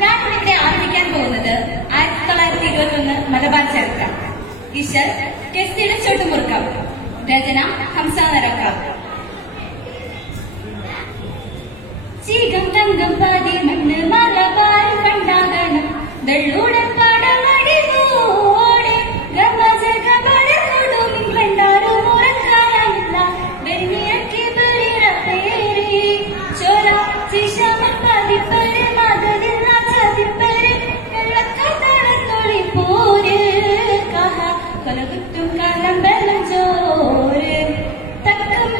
ഞാൻ ഇവിടെ ആരംഭിക്കാൻ പോകുന്നത് 1921 മലബാർ ചരിത്രം. ഈശ്വർ കെസ്റ്റിയുടെ ചൊട്ടുമുറുക്കം. രചന ഹംസ നരക്കാവ്. ചീകം തങ്കം പാതി മണ്ണ് മലബാർ കണ്ടാകണം വെള്ളൂടെ പാടമടിവോടെ ഗമജഗമട കൊടുമിൻ വെണ്ടാരും ഉറക്കാനില്ല വെണ്ണിയക്കി ബലിറ പേരി ചോര ചിശമൻ പതിപ്പര് മതലില്ല ചതിപ്പര് വെള്ളക്കടത്തൊളി പോര് കഹ കൊലകുറ്റും കാലം വെള്ളം ചോര് തക്കം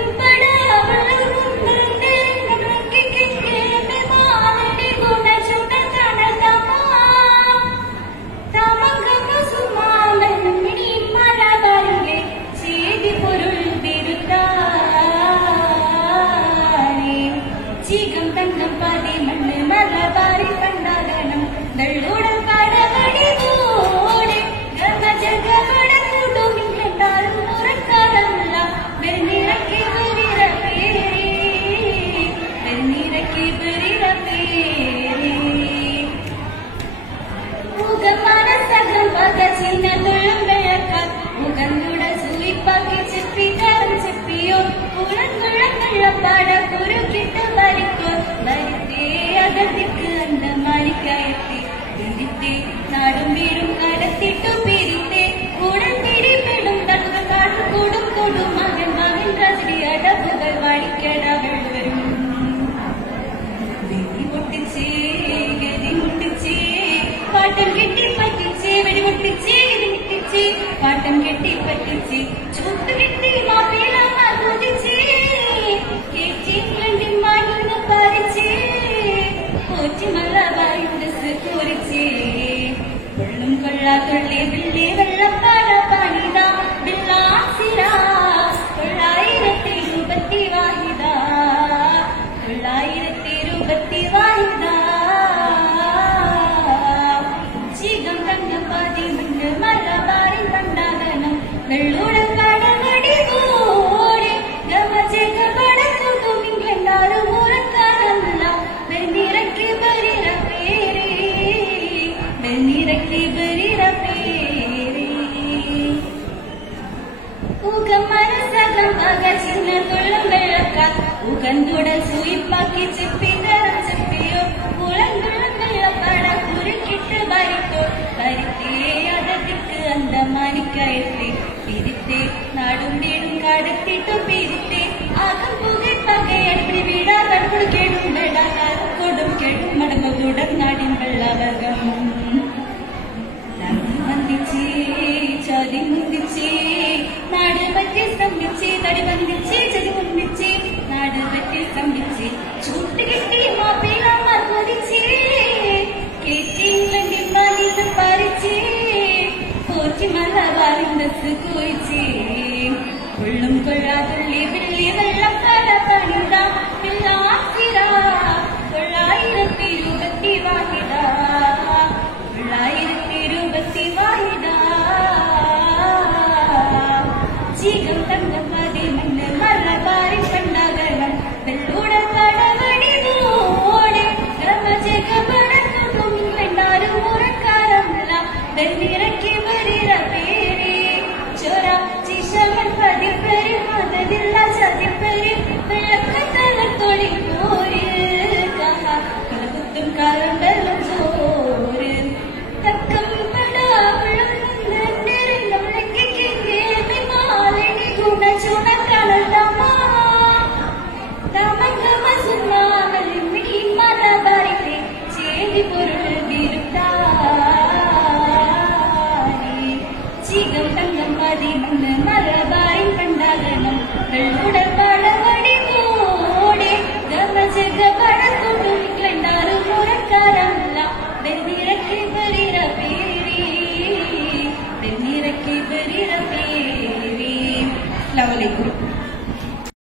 ചീകം തങ്കം പാതി മണ്ണ് മലബാറിൽ കണ്ടാകണം വെള്ളൂടൽ പാടമടിവോടെ ഗമജഗമട കൂടുമിൻ കണ്ടാലും ഉറക്കാനല്ല വെണ്ണിറക്കി ബലിറ പേരി വെണ്ണിറക്കി ബലിറ പേരി ഉഗമനസകം പക ചിന്ന തൊഴും വെള്ളക്കാർ ഉഗന്നുട സൂയിപ്പാക്കി ചെപ്പിക്കാരും ചെപ്പിയോ ഉഴങ്ങുഴങ്ങുള്ളപ്പാട കുരുക്കിട്ട് വരിക്കോ വരിത്തേ അകത്തിക്ക് അന്ന മാലിക്കായെത്തി പിരിത്തേ നാടും വീടും കടത്തിട്ടു പിരിത്തേ കൂടൻ പിരിപ്പെടും തട്ടുക കാട്ടുകൂടും കൊടും മകൻ മകൻ രജടി അടവുകൾ വാടിക്കടവൾ വരും വെടി പൊട്ടിച്ചേ ഗതി മുട്ടിച്ചേ പാട്ടം കെട്ടി പറ്റിച്ചേ വെടി പൊട്ടിച്ചേ ഗതി മുട്ടിച്ചേ പാട്ടം കെട്ടി പറ്റിച്ചേ ചൂട്ട് കെട്ടി മാപ്പിള മകുതിച്ചേ കേച്ചിങ്ങണ്ടി മണ്ണ് പറിച്ചേ പോറ്റി മലബാറിന്റെ കുറിച്ചേ കൊള്ളും കൊള്ളാത്തുള്ളി വിള്ളി വെള്ളപ്പാട പണിത ബില്ലാസിര 920 വാഹിദ 920 വാഹിദ ചീകം തങ്കം പാതി മണ്ണ് മലബാറിൽ കണ്ടാകണം വെള്ളൂടൽ പാടമടിവോടെ ഗമജഗമട കൊടുമിൻ കണ്ടാലും ഉറക്കാനല്ല വെണ്ണിറക്കി ബലിറ പേരി വെണ്ണിറക്കി ബലിറ പേരി ഉഗമനസകം പക ചിന്ന തൊള്ളും വെള്ളക്കാർ ഉഗന്തുടൽ സൂയിപ്പാക്കി ചെപ്പി